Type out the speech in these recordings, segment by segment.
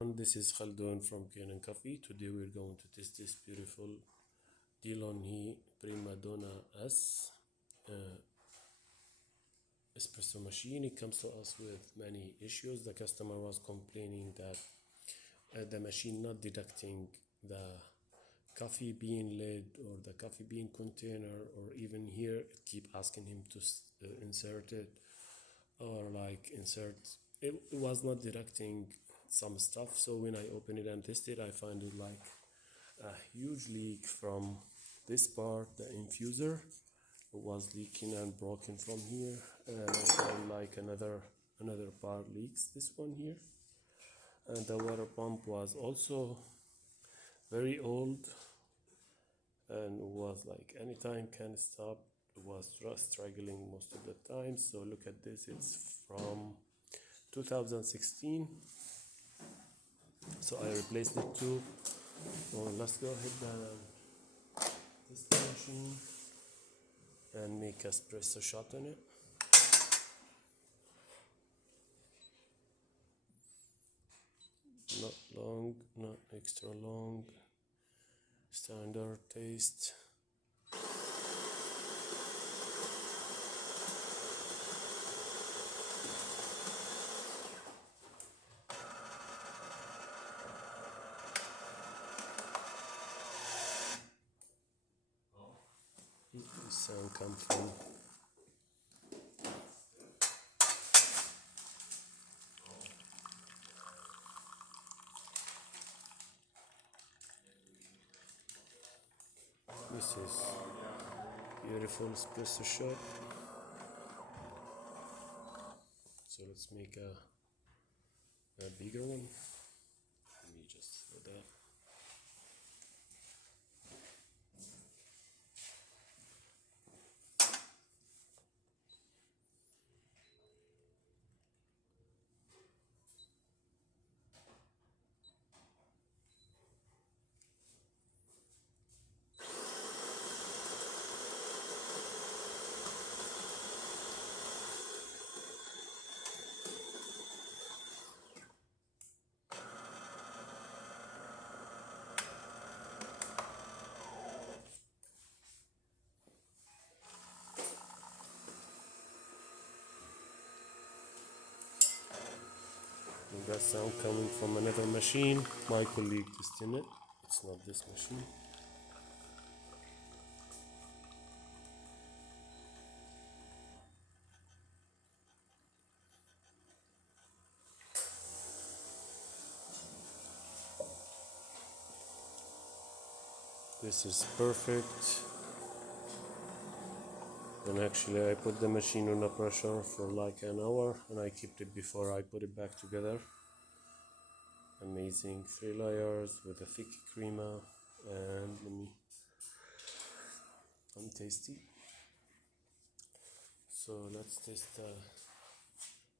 This is Khaldun from Kanen Coffee. Today we're going to test this beautiful DeLonghi PrimaDonna S espresso machine. It comes to us with many issues. The customer was complaining that the machine not deducting the coffee bean lid or the coffee bean container, or even here it keep asking him to insert it, or like it was not deducting some stuff. So when I open it and test it, I find it like a huge leak from this part. The infuser was leaking and broken from here, and I found like another part leaks, this one here. And the water pump was also very old and was like anytime can stop. It was struggling most of the time. So look at this, it's from 2016. So I replaced it too. Well, let's go ahead and test the machine and make a espresso shot on it. Not long, not extra long, standard taste. The sound comes from this is beautiful espresso shot. So let's make a bigger one. Let me just throw that. That sound coming from another machine. My colleague testing it. It's not this machine. This is perfect. And actually I put the machine on a pressure for like an hour and I kept it before I put it back together. Amazing 3 layers with a thick crema, and I'm tasty. So let's test the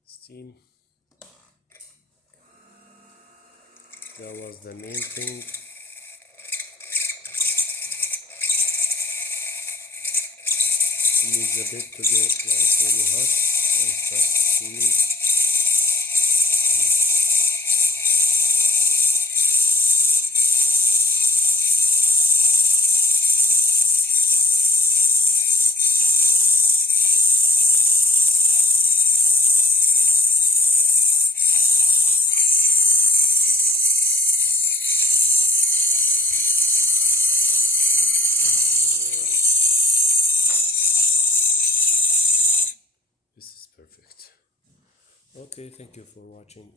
steam. That was the main thing. It needs a bit to get like really hot and start steaming. This is perfect. Okay, thank you for watching.